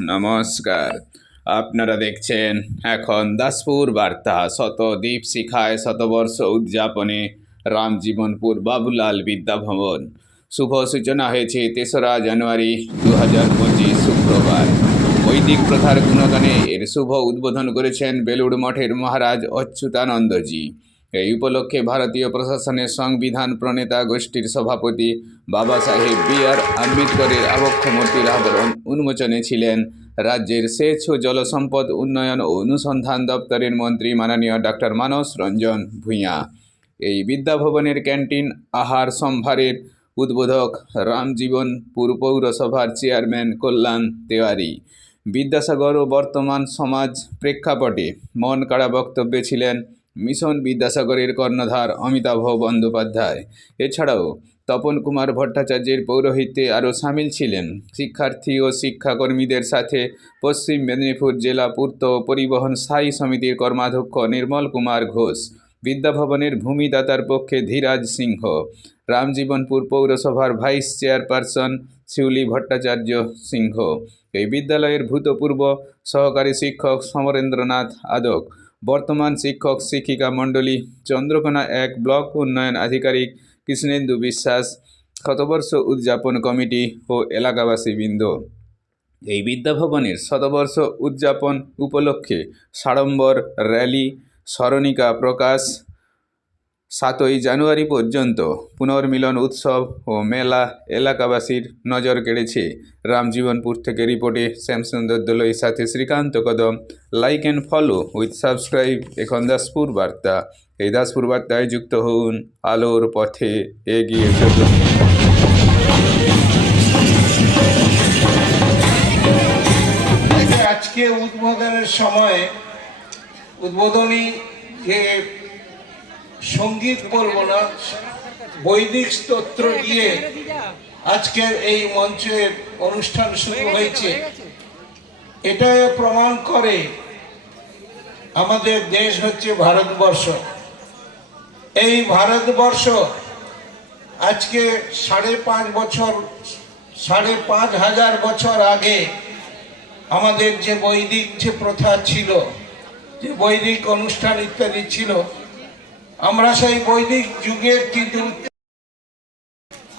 নমস্কার। আপনারা দেখছেন এখন দাসপুর বার্তা। শত দ্বীপ শিখায় শতবর্ষ উদযাপনে রামজীবনপুর বাবুলাল বিদ্যাভবন। শুভ সূচনা হয়েছে তেসরা জানুয়ারি দু হাজার পঁচিশ শুক্রবার। বৈদিক প্রথার গুণগানে এর শুভ উদ্বোধন করেছেন বেলুড় মঠের মহারাজ অচ্যুতানন্দজি। এই উপলক্ষে ভারতীয় প্রশাসনের সংবিধান প্রণেতা গোষ্ঠীর সভাপতি বাবা সাহেব বি আর আম্বেদকরের আবক্ষ মূর্তির আবরণ উন্মোচনে ছিলেন রাজ্যের সেচ ও জলসম্পদ উন্নয়ন ও অনুসন্ধান দপ্তরের মন্ত্রী মাননীয় ডাক্তার মানস রঞ্জন ভূঁইয়া। এই বিদ্যাভবনের ক্যান্টিন আহার সম্ভারের উদ্বোধক রামজীবনপুর পৌরসভার চেয়ারম্যান কল্যাণ তেওয়ারি। বিদ্যাসাগর ও বর্তমান সমাজ প্রেক্ষাপটে মন কাড়া বক্তব্যে ছিলেন মিশন বিদ্যাসাগরের কর্ণধার অমিতাভ বন্দ্যোপাধ্যায়। এছাড়াও তপন কুমার ভট্টাচার্যের পৌরোহিত্যে আরও সামিল ছিলেন। শিক্ষার্থী ও শিক্ষাকর্মীদের সাথে পশ্চিম মেদিনীপুর জেলা পূর্ত পরিবহন স্থায়ী সমিতির কর্মাধ্যক্ষ নির্মল কুমার ঘোষ। বিদ্যাভবনের ভূমিদাতার পক্ষে ধীরাজ সিংহ। রামজীবনপুর পৌরসভার ভাইস চেয়ারপারসন শিউলি ভট্টাচার্য সিংহ। এই বিদ্যালয়ের ভূতপূর্ব সহকারী শিক্ষক সমরেন্দ্রনাথ আদক। বর্তমান শিক্ষক, শিক্ষিকা মণ্ডলী চন্দ্রকোনা এক ব্লক উন্নয়ন আধিকারিক কৃষ্ণেন্দু বিশ্বাস শতবর্ষ উদযাপন কমিটি ও এলাকাবাসীবৃন্দ। এই বিদ্যাভবনের শতবর্ষ উদযাপন উপলক্ষে সাড়ম্বর র্যালি, স্মরণিকা প্রকাশ সাতই জানুয়ারি পর্যন্ত পুনর্মিলন উৎসব ও মেলা এলাকাবাসীর নজর কেড়েছে। রামজীবনপুর থেকে রিপোর্টে শ্যামসুন্দর দোলইর সাথে Srikanta Kadam. Like and follow with subscribe এখন দাসপুর বার্তা। এই দাসপুর বার্তায় যুক্ত হন আলোর পথে এগিয়ে চলুন। আজকে উদ্বোধনের সময় উদ্বোধনী যে সংগীত বলব না, বৈদিক স্তোত্র দিয়ে আজকের এই মঞ্চের অনুষ্ঠান শুরু হয়েছে। এটা প্রমাণ করে আমাদের দেশ হচ্ছে ভারতবর্ষ। এই ভারতবর্ষ আজকে সাড়ে পাঁচ বছর, সাড়ে পাঁচ হাজার বছর আগে আমাদের যে বৈদিক যে প্রথা ছিল, যে বৈদিক অনুষ্ঠান ইত্যাদি ছিল আমরা সেই বৈদিক যুগের কিন্তু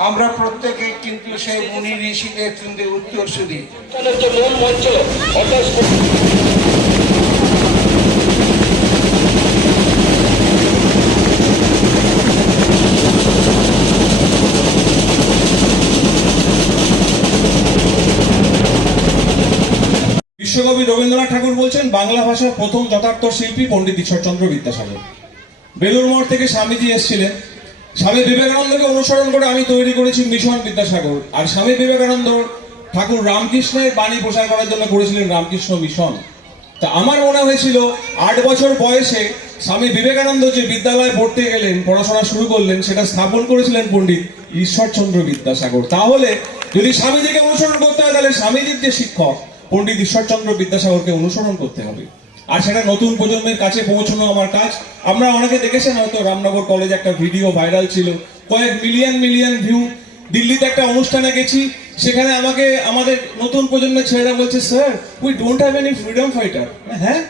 আমরা প্রত্যেকে কিন্তু সেই মুনি ঋষিদের কিন্তু উত্তরসূরি বিশ্বকবি রবীন্দ্রনাথ ঠাকুর বলছেন, বাংলা ভাষার প্রথম যথার্থ শিল্পী পণ্ডিত ঈশ্বরচন্দ্র বিদ্যাসাগর। বেলুর মঠ থেকে স্বামীজি এসেছিলেন। স্বামী বিবেকানন্দকে অনুসরণ করে আমি তৈরি করেছি মিশন বিদ্যাসাগর। আর স্বামী বিবেকানন্দ ঠাকুর রামকৃষ্ণের বাণী প্রচার করার জন্য করেছিলেন রামকৃষ্ণ মিশন। তা আমার মনে হয়েছিল, আট বছর বয়সে স্বামী বিবেকানন্দ যে বিদ্যালয়ে পড়তে গেলেন, পড়াশোনা শুরু করলেন, সেটা স্থাপন করেছিলেন পণ্ডিত ঈশ্বরচন্দ্র বিদ্যাসাগর। তাহলে যদি স্বামীজিকে অনুসরণ করতে হয়, তাহলে স্বামীজির যে শিক্ষক, পণ্ডিত ঈশ্বরচন্দ্র বিদ্যাসাগরকে অনুসরণ করতে হবে। আর সেটা নতুন প্রজন্মের কাছে পৌঁছানো আমার কাজ। আমরা অনেকে দেখেছেন হয়তো রামনগর কলেজ একটা ভিডিও ভাইরাল ছিল। কয়েক মিলিয়ন মিলিয়ন ভিউ দিল্লিতে একটা অনুষ্ঠানে গেছি। সেখানে আমাকে, আমাদের নতুন প্রজন্মের ছেলেরা বলছে sir we don't have any freedom fighter হ্যাঁ?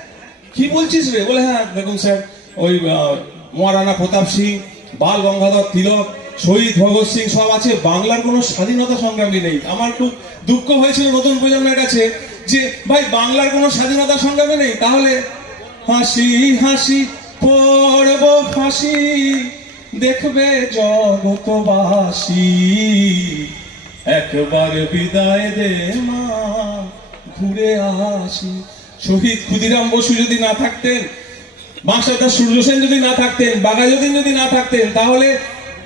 কি বলছিস রে? বলে হ্যাঁ দেখুন স্যার ওই মহারানা প্রতাপ সিং, বাল গঙ্গাধর তিলক, শহীদ ভগৎ সিং সব আছে। বাংলার কোনো স্বাধীনতা সংগ্রামী নেই। আমার খুব দুঃখ হয়েছিল নতুন প্রজন্মের কাছে। যে, ভাই, বাংলার কোনো স্বাধীনতা সংগ্রামে নেই, তাহলে হাসি হাসি, পড়ব ফাঁসি, দেখবে জগতবাসী একবার বিদায় দে মা, ঘুরে আসি। শহীদ ক্ষুদিরাম বসু যদি না থাকতেন বাঁশাতা সূর্য সেন যদি না থাকতেন বাঘাযতীন যদি না থাকতেন, তাহলে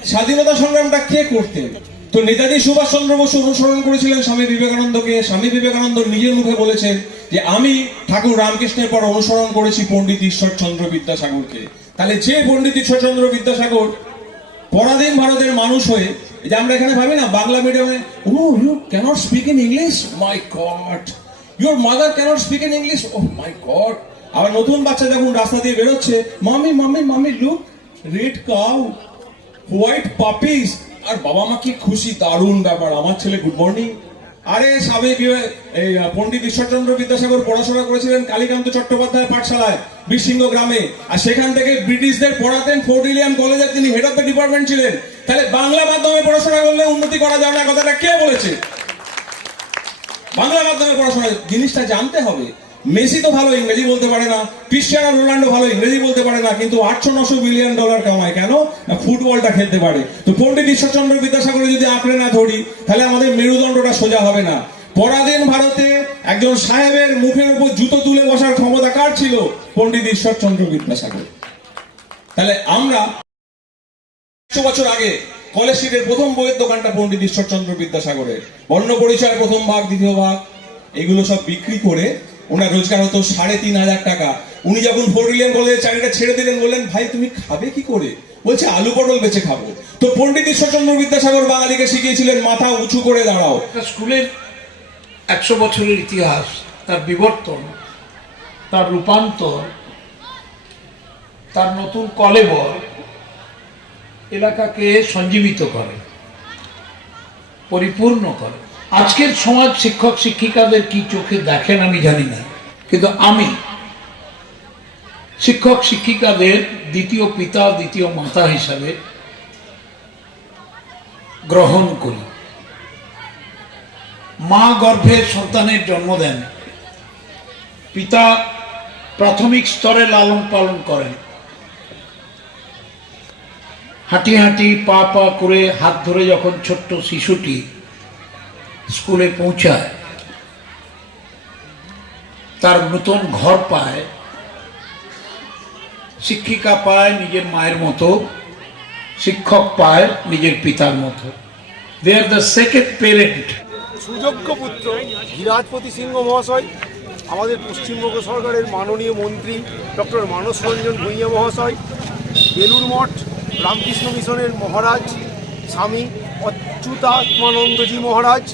স্বাধীনতা সংগ্রামটা কে করতেন? তো নেতাজি সুভাষ চন্দ্র বসু অনুসরণ করেছিলেন স্বামী বিবেকানন্দকে। স্বামী বিবেকানন্দ নিজের মুখে বলেছেন যে, আমি ঠাকুর রামকৃষ্ণের পর অনুসরণ করেছি পণ্ডিত ঈশ্বরচন্দ্র বিদ্যাসাগরকে। তাহলে যে পণ্ডিত ঈশ্বরচন্দ্র বিদ্যাসাগর পরাধীন ভারতের মানুষ হয়ে যে আমরা এখানে ভাবি না, বাংলা মিডিয়ামে ও you can't speak in English my god your mother can't speak in English oh my god আবার নতুন বাচ্চা যখন রাস্তা দিয়ে বেরোচ্ছে, mummy mummy mummy look red cow white puppies আর বাবা মা কি খুশি? দারুণ ব্যাপার। আমার ছেলে গুড মর্নিং আরে বিবে- এই পণ্ডিত ঈশ্বরচন্দ্র বিদ্যাসাগর পড়াশোনা করেছিলেন কালীকান্ত চট্টোপাধ্যায় পাঠশালায়, বীরসিংহ গ্রামে। আর সেখান থেকে ব্রিটিশদের পড়াতেন ফোর্ট উইলিয়াম কলেজের তিনি হেড অফ দ্য ডিপার্টমেন্ট ছিলেন। তাহলে বাংলা মাধ্যমে পড়াশোনা করলে উন্নতি করা যাবে না, কথাটা কে বলেছে? বাংলা মাধ্যমে পড়াশোনা, জিনিসটা জানতে হবে। মেসি তো ভালো ইংরেজি বলতে পারে না ক্রিশ্চিয়ানো রোনাল্ডো ভালো ইংরেজি বলতে পারে না, কিন্তু আটশো নশো বিলিয়ন ডলার কামায় কেন? ফুটবলটা খেলতে পারে। তো পণ্ডিত ঈশ্বরচন্দ্র বিদ্যাসাগর যদি আঁকড়ে না ধরি, তাহলে আমাদের মেরুদণ্ডটা সোজা হবে না। পরাধীন ভারতে একজন সাহেবের মুখের উপর জুতো তুলে বসার ক্ষমতা কার ছিল? পণ্ডিত ঈশ্বরচন্দ্র বিদ্যাসাগর। তাহলে আমরা একশো বছর আগে কলেজ স্ট্রিটের প্রথম বইয়ের দোকানটা পণ্ডিত ঈশ্বরচন্দ্র বিদ্যাসাগরের। বর্ণ পরিচয় প্রথম ভাগ, দ্বিতীয় ভাগ, এগুলো সব বিক্রি করে ওনার রোজগার হতো সাড়ে তিন হাজার টাকা। উনি যখন ফোর্ট উইলিয়াম কলেজের চাকরিটা ছেড়ে দিলেন, বললেন, ভাই, তুমি খাবে কি করে? বলছে, আলু পটল বেচে খাব। তো পণ্ডিত ঈশ্বরচন্দ্র বিদ্যাসাগর বাঙালিকে শিখিয়েছিলেন, মাথা উঁচু করে দাঁড়াও। স্কুলের একশো বছরের ইতিহাস, তার বিবর্তন, তার রূপান্তর, তার নতুন কলেবর এলাকাকে সঞ্জীবিত করে, পরিপূর্ণ করে। আজকের সমাজ শিক্ষক শিক্ষিকাদের কি চোখে দেখেন আমি জানি না। কিন্তু আমি শিক্ষক শিক্ষিকাদের দ্বিতীয় পিতা, দ্বিতীয় মাতা হিসাবে গ্রহণ করি। মা গর্ভে সন্তানের জন্ম দেন। পিতা প্রাথমিক স্তরে লালন পালন করেন। হাঁটি হাঁটি পা পা করে হাত ধরে যখন ছোট্ট শিশুটি স্কুলে পৌঁছায়, তার নতুন ঘর পায়, শিক্ষিকা পায় নিজের মায়ের মতো, শিক্ষক পায় নিজের পিতার মতো। They are the second parent সুযোগ্য পুত্র ধীরাজপতি সিংহ মহাশয়, আমাদের পশ্চিমবঙ্গ সরকারের মাননীয় মন্ত্রী ডক্টর মানস রঞ্জন ভূঁইয়া মহাশয় বেলুর মঠ, রামকৃষ্ণ মিশনের মহারাজ, স্বামী অচ্যুতাত্মানন্দজি মহারাজ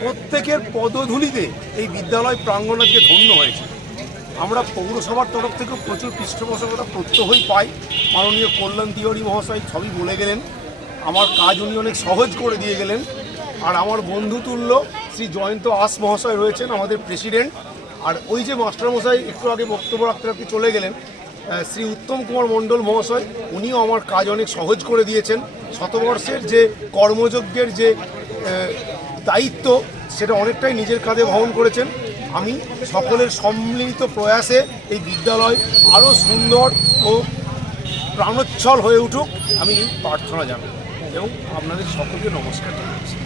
প্রত্যেকের পদধূলিতে এই বিদ্যালয় প্রাঙ্গণ আজকে ধন্য হয়েছে। আমরা পৌরসভার তরফ থেকে প্রচুর পৃষ্ঠপোষকতা প্রত্যহই পাই। মাননীয় কল্যাণ তিওয়ারি মহাশয় সবই বলে গেলেন। আমার কাজ উনি অনেক সহজ করে দিয়ে গেলেন। আর আমার বন্ধু তুল্য শ্রী জয়ন্ত আস মহাশয় রয়েছেন, আমাদের প্রেসিডেন্ট। আর ওই যে মাস্টারমশাই একটু আগে বক্তব্য রাখতে রাখতে চলে গেলেন শ্রী উত্তম কুমার মণ্ডল মহাশয়, উনিও আমার কাজ অনেক সহজ করে দিয়েছেন। শতবর্ষের যে কর্মযজ্ঞের যে দায়িত্ব, সেটা অনেকটাই নিজের কাঁধে বহন করেছেন। আমি সকলের সম্মিলিত প্রয়াসে এই বিদ্যালয় আরও সুন্দর ও প্রাণোচ্ছল হয়ে উঠুক। আমি প্রার্থনা জানাই এবং আপনাদের সকলকে নমস্কার জানাচ্ছি।